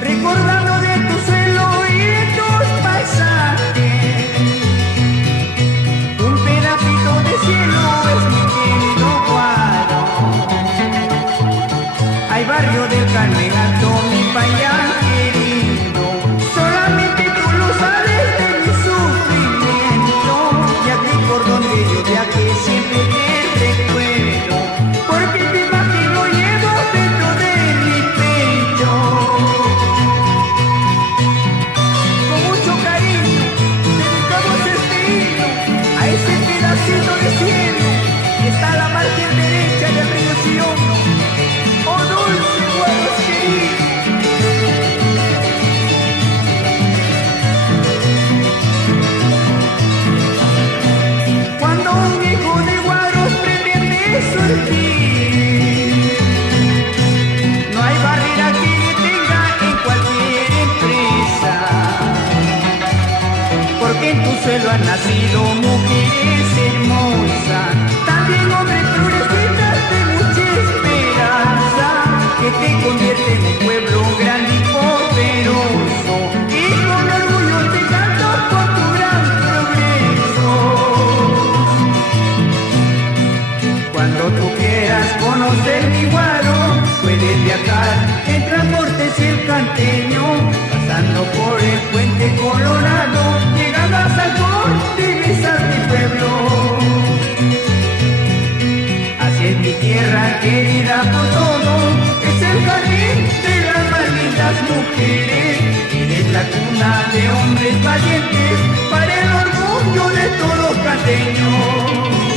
Recordando de tu celo y de tus paisajes, un pedacito de cielo es mi querido Guaro. Hay barrio del Carmen Alto, mi payán querido, solamente tú lo sabes de mi sufrimiento. Y aquí por donde yo viaje siempre te recuerdo, porque tu imagen lo llevo dentro de mi pecho. Con mucho cariño dedicamos este himno a ese pedacito de cielo que está a la margen derecha del río Sion. Oh dulce Guaros querido. Cuando un viejo de Guaros pretende surgir, no hay barrera que detenga en cualquier empresa, porque en tu suelo han nacido mujeres hermosas, también hombres progresistas de mucha esperanza, que te convierten en un pueblo grande y poderoso, y con orgullo te canto por tu gran progreso. Cuando tú quieras conocer mi Guaro, puedes viajar en transportes el Canteño, pasando por el puente Colorado, llegando a Salcón, divisas mi pueblo. Así es mi tierra querida por todo, es el jardín de las más lindas mujeres, y es la cuna de hombres valientes, para el orgullo de todos canteños.